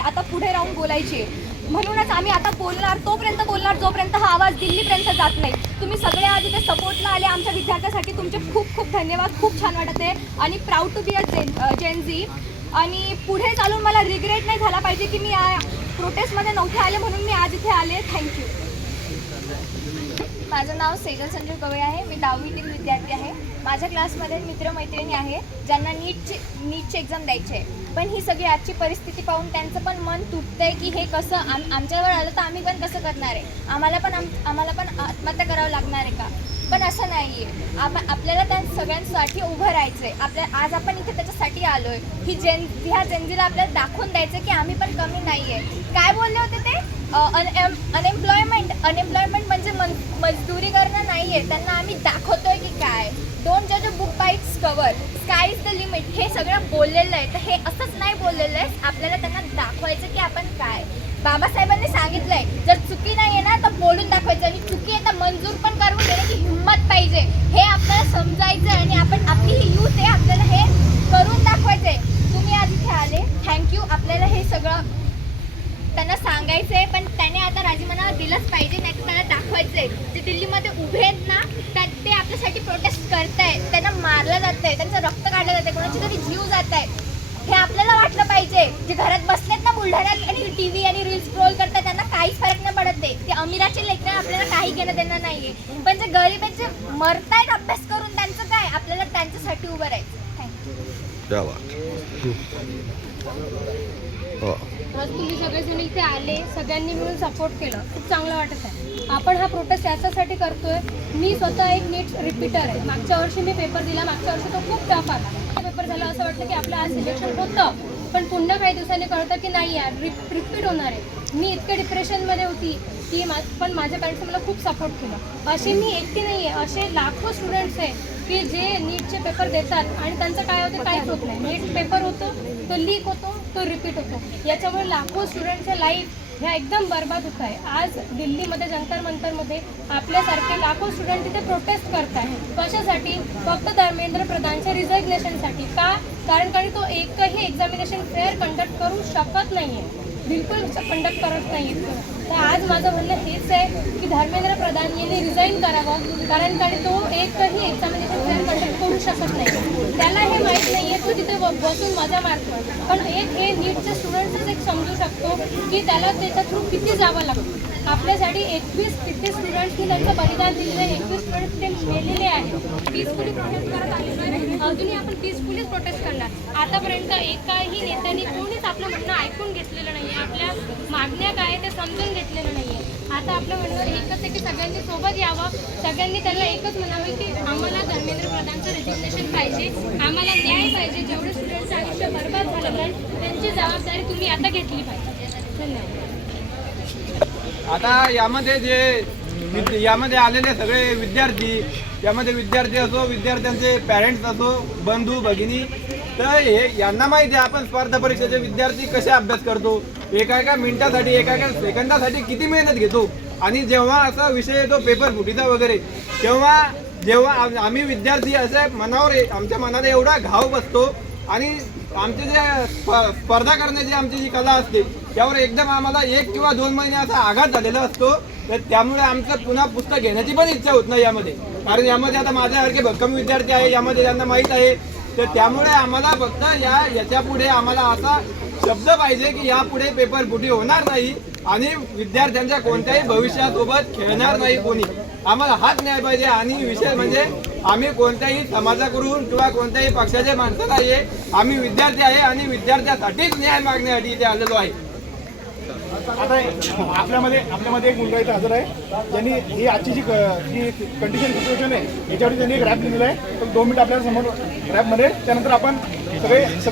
आता पुढे राहून बोलायची आहे. म्हणूनच आम्ही आता बोलणार, तोपर्यंत बोलणार जोपर्यंत हा आवाज दिल्लीपर्यंत जात नाही. तुम्ही सगळे आज इथे सपोर्टला आले आमच्या विद्यार्थ्यांसाठी, तुमचे खूप खूप धन्यवाद. खूप छान वाटत आहे आणि proud to be a Gen Z. आणि पुढे चालून मला रिग्रेट नाही झाला पाहिजे की मी प्रोटेस्टमध्ये नव्हते आले म्हणून मी आज इथे आले. थँक्यू. माझं नाव सेजल संजय गवळे आहे. मी 10वीतील विद्यार्थी आहे. माझ्या क्लासमध्ये मित्रमैत्रिणी आहे ज्यांना नीटची एक्झाम द्यायची आहे. पण ही सगळी आजची परिस्थिती पाहून त्यांचं पण मन तुटतं आहे की हे कसं आमच्यावर आलं तर आम्ही पण कसं करणार आहे, आम्हाला पण आत्महत्या करावं लागणार आहे का. पण असं नाही आहे. आपल्याला त्या सगळ्यांसाठी उभं राहायचं आहे. आज आपण इथे त्याच्यासाठी आलो आहे. ह्या जेनझीला आपल्याला दाखवून द्यायचं की आम्ही पण कमी नाही आहे. काय बोलले होते ते, अनएम्प्लॉयमेंट म्हणजे मजदुरी करणं नाही आहे. त्यांना आम्ही दाखवतोय की काय. डोंट जज a book by it's cover, sky is the limit. हे सगळं बोललेलं आहे. तर हे असंच नाही बोललेलं आहे. आपल्याला त्यांना दाखवायचं की आपण काय. बाबासाहेबांनी सांगितलंय जर चुकी नाही आहे ना तर बोलून दाखवायचं, आणि चुकी आहे तर मंजूर पण करून देण्याची हिंमत पाहिजे. हे आपल्याला समजायचं आहे आणि आपली ही यूथ आहे, आपल्याला हे करून दाखवायचं आहे. तुम्ही आज इथे आले, थँक्यू. आपल्याला हे सगळं त्यांना सांगायचं आहे, पण त्याने आता राजीनामा दिलाच पाहिजे. नाही तर त्याला दाखवायचं आहे जे दिल्लीमध्ये उभे आहेत ना ते आपल्यासाठी प्रोटेस्ट करतायत. त्यांना मारलं जात आहे, त्यांचं रक्त काढलं जात आहे, कोणाची तरी जीव जात आहे. हे आपल्याला वाटलं पाहिजे. जे घरात बसलेत ना बुलढाण्यात आणि टीव्ही आणि रील्स स्क्रोल करतात त्यांना काहीच फरक नाही पडत. ते अमीराचे लेकरं आपल्याला काही घेणं देणं नाहीये. पण जे गरीब आहेत, जे मरतायत अभ्यास करून, त्यांचं काय. आपल्याला त्यांच्यासाठी उभं राहायचं. आज तुम्ही सगळेजण इथे आले, सगळ्यांनी मिळून सपोर्ट केलं, खूप चांगलं वाटत आहे. आपण हा प्रोटेस्ट याच्यासाठी करतोय. मी स्वतः एक नीट रिपीटर आहे. मागच्या वर्षी मी पेपर दिला. मागच्या वर्षी तो खूप टफ आला. पेपर झाला असं वाटतं की आपलं आज सिलेक्शन होतं, पण पुन्हा काही दिवसांनी कळतं की नाही यार रिपीट होणार आहे. मी इतके डिप्रेशनमध्ये होती की पण माझ्या पॅरेंट्सने मला खूप सपोर्ट केला. असे मी एकटी नाही आहे, असे लाखो स्टुडंट्स आहे की जे नीटचे पेपर देतात आणि त्यांचं काय होतं काहीच होत नाही. नीट पेपर होतो, तो लीक होतो, तो रिपीट होतो. याच्यामुळे लाखो स्टुडंटचे लाईफ ह्या एकदम बरबाद होत आहे. आज दिल्लीमध्ये जंतर मंतरमध्ये आपल्यासारखे लाखो स्टुडंट तिथे प्रोटेस्ट करत आहे. कशासाठी? फक्त धर्मेंद्र प्रधानच्या रिझग्नेशनसाठी. का? कारण तो एकही एक्झामिनेशन फेअर कंडक्ट करू शकत नाही आहे, बिलकुल कंडक्ट करत नाही आहे. तर आज माझं म्हणणं हेच आहे की धर्मेंद्र प्रधान यांनी रिझाईन करावं, कारण तो एकही एक्झामिनेशन फेअर कंडक्ट करू शकत नाही. त्याला हे माहीत नाही आहे, तो तिथे बसून मजा मारतो. पण हे नीटचे स्टुडंट्सच एक समजू शकतो की त्याला त्याच्या थ्रू किती जावं लागतं. आपल्यासाठी 21 स्टुडंट्सनी त्यांचं बलिदान दिलेलं आहे. 21 स्टुडंट्स ते मेलेले आहेत. पीसफुली प्रोटेस्ट करत आलेलो आहे. अजूनही आपण पीसफुलीच प्रोटेस्ट करणार. आतापर्यंत एकाही नेत्याने कोणीच आपलं म्हणणं ऐकून घेतलेलं नाही आहे. आपल्या मागण्या काय ते समजून घेतलेलं नाही आहे. आता आपलं म्हणणं एकच आहे की सगळ्यांनी सोबत यावं. सगळ्यांनी त्यांना एकच म्हणावं की आम्हाला धर्मेंद्र प्रधानचं रेजिग्नेशन पाहिजे, आम्हाला न्याय पाहिजे. जेवढे स्टुडंटचं आयुष्य बरबाद झालेलं आहे त्यांची जबाबदारी तुम्ही आता घेतली पाहिजे. धन्यवाद. आता यामध्ये आलेले सगळे विद्यार्थी, यामध्ये विद्यार्थी असो, विद्यार्थ्यांचे पॅरेंट्स असो, बंधू भगिनी, तर यांना माहिती आहे आपण स्पर्धा परीक्षेचे विद्यार्थी कसे अभ्यास करतो, एका मिनिटासाठी एका सेकंदासाठी किती मेहनत घेतो. आणि जेव्हा असा विषय येतो पेपर फुटीचा वगैरे, जेव्हा आम्ही विद्यार्थी असे आमच्या मनाला एवढा घाव बसतो आणि आमची जे स्पर्धा करण्याची आमची जी कला असते त्यावर एकदम आम्हाला 1 किंवा 2 महिने असा आघात झालेला असतो. तर त्यामुळे आमचं पुन्हा पुस्तक घेण्याची पण इच्छा होत नाही यामध्ये. कारण यामध्ये आता माझ्यासारखे भक्कम विद्यार्थी आहे, यामध्ये ज्यांना माहीत आहे. तर त्यामुळे आम्हाला फक्त याच्या पुढे आम्हाला असा शब्द पाहिजे की यापुढे पेपर फुटी होणार नाही आणि विद्यार्थ्यांच्या कोणत्याही भविष्यासोबत खेळणार नाही कोणी. आम्हाला हाच न्याय पाहिजे. आणि विषय म्हणजे आम्ही कोणत्याही समाजाकडून किंवा कोणत्याही पक्षाचे माणसं नाही आहे. आम्ही विद्यार्थी आहे आणि विद्यार्थ्यासाठीच न्याय मागण्यासाठी इथे आलेलो आहे. आता आपल्यामध्ये एक मुलगा इथे हजर आहे ज्यांनी ही आजची जी कंडिशन सिच्युएशन आहे याच्यावरती त्यांनी एक रॅप लिहिलेला आहे. तर 2 मिनिट आपल्याला समोर रॅपमध्ये, त्यानंतर आपण सगळे